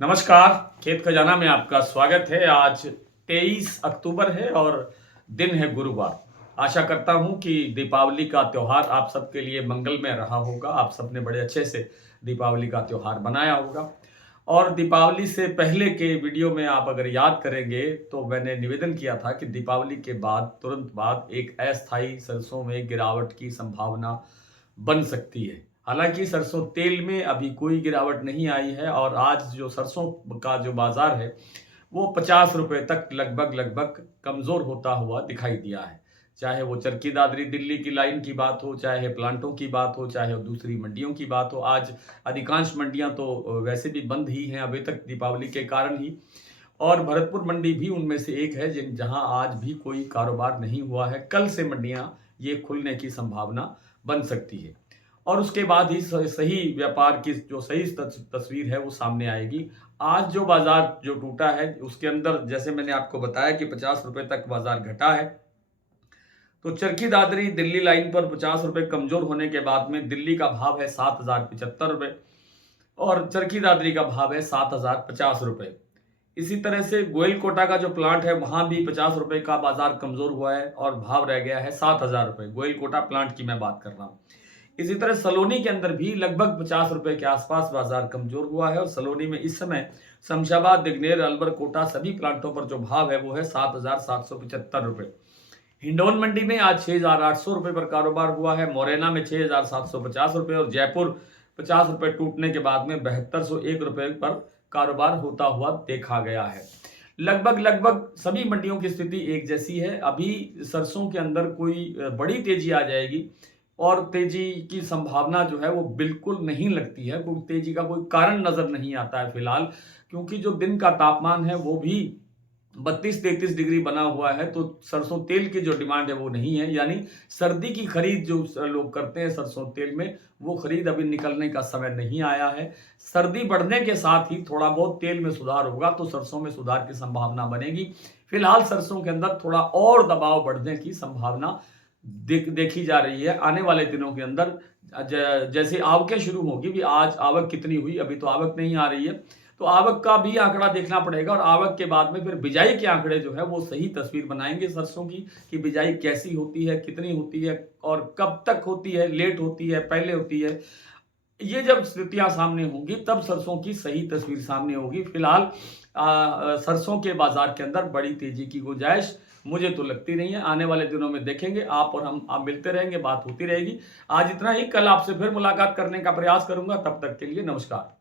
नमस्कार। खेत खजाना में आपका स्वागत है। आज 23 अक्टूबर है और दिन है गुरुवार। आशा करता हूं कि दीपावली का त्योहार आप सबके लिए मंगलमय रहा होगा। आप सबने बड़े अच्छे से दीपावली का त्योहार मनाया होगा। और दीपावली से पहले के वीडियो में आप अगर याद करेंगे तो मैंने निवेदन किया था कि दीपावली के बाद तुरंत बाद एक अस्थायी सरसों में गिरावट की संभावना बन सकती है। हालांकि सरसों तेल में अभी कोई गिरावट नहीं आई है और आज जो सरसों का जो बाजार है वो 50 रुपए तक लगभग लगभग कमजोर होता हुआ दिखाई दिया है। चाहे वो चरखी दादरी दिल्ली की लाइन की बात हो, चाहे प्लांटों की बात हो, चाहे वो दूसरी मंडियों की बात हो। आज अधिकांश मंडियां तो वैसे भी बंद ही हैं अभी तक दीपावली के कारण ही। और भरतपुर मंडी भी उनमें से एक है जिन जहां आज भी कोई कारोबार नहीं हुआ है। कल से मंडियां ये खुलने की संभावना बन सकती है और उसके बाद ही सही व्यापार की जो सही तस्वीर है वो सामने आएगी। आज जो बाजार जो टूटा है उसके अंदर जैसे मैंने आपको बताया कि 50 रुपए तक बाजार घटा है। तो चरखी दादरी दिल्ली लाइन पर 50 रुपए कमजोर होने के बाद में दिल्ली का भाव है 7,075 रुपए और चरखी दादरी का भाव है 7,050 रुपए। इसी तरह से गोयल कोटा का जो प्लांट है वहां भी 50 रुपए का बाजार कमजोर हुआ है और भाव रह गया है 7,000 रुपए। गोयल कोटा प्लांट की मैं बात कर रहा हूं। इसी तरह सलोनी के अंदर भी लगभग 50 रुपए के आसपास बाजार कमजोर हुआ है और सलोनी में इस समय शमशाबाद, दिग्नेर, अलवर, कोटा सभी प्लांटों पर जो भाव है वो है 7,775 रुपए। हिंडौन मंडी में आज 6,800 रुपए पर कारोबार हुआ है। मोरेना में 6,750 रुपए और जयपुर 50 रुपए टूटने के बाद में 7,201 रुपए पर कारोबार होता हुआ देखा गया है। लगभग लगभग सभी मंडियों की स्थिति एक जैसी है। अभी सरसों के अंदर कोई बड़ी तेजी आ जाएगी और तेजी की संभावना जो है वो बिल्कुल नहीं लगती है। कोई तेजी का कोई कारण नजर नहीं आता है फिलहाल, क्योंकि जो दिन का तापमान है वो भी 32-33 डिग्री बना हुआ है। तो सरसों तेल की जो डिमांड है वो नहीं है, यानी सर्दी की खरीद जो लोग करते हैं सरसों तेल में, वो खरीद अभी निकलने का समय नहीं आया है। सर्दी बढ़ने के साथ ही थोड़ा बहुत तेल में सुधार होगा तो सरसों में सुधार की संभावना बनेगी। फिलहाल सरसों के अंदर थोड़ा और दबाव बढ़ने की संभावना देखी जा रही है। आने वाले दिनों के अंदर जैसे आवकें शुरू होगी, भी आज आवक कितनी हुई, अभी तो आवक नहीं आ रही है, तो आवक का भी आंकड़ा देखना पड़ेगा और आवक के बाद में फिर बिजाई के आंकड़े जो है वो सही तस्वीर बनाएंगे सरसों की, कि बिजाई कैसी होती है, कितनी होती है और कब तक होती है, लेट होती है, पहले होती है। ये जब स्थितियां सामने होंगी तब सरसों की सही तस्वीर सामने होगी। फिलहाल सरसों के बाजार के अंदर बड़ी तेजी की गुंजाइश मुझे तो लगती नहीं है। आने वाले दिनों में देखेंगे, आप और हम आप मिलते रहेंगे, बात होती रहेगी। आज इतना ही, कल आपसे फिर मुलाकात करने का प्रयास करूंगा। तब तक के लिए नमस्कार।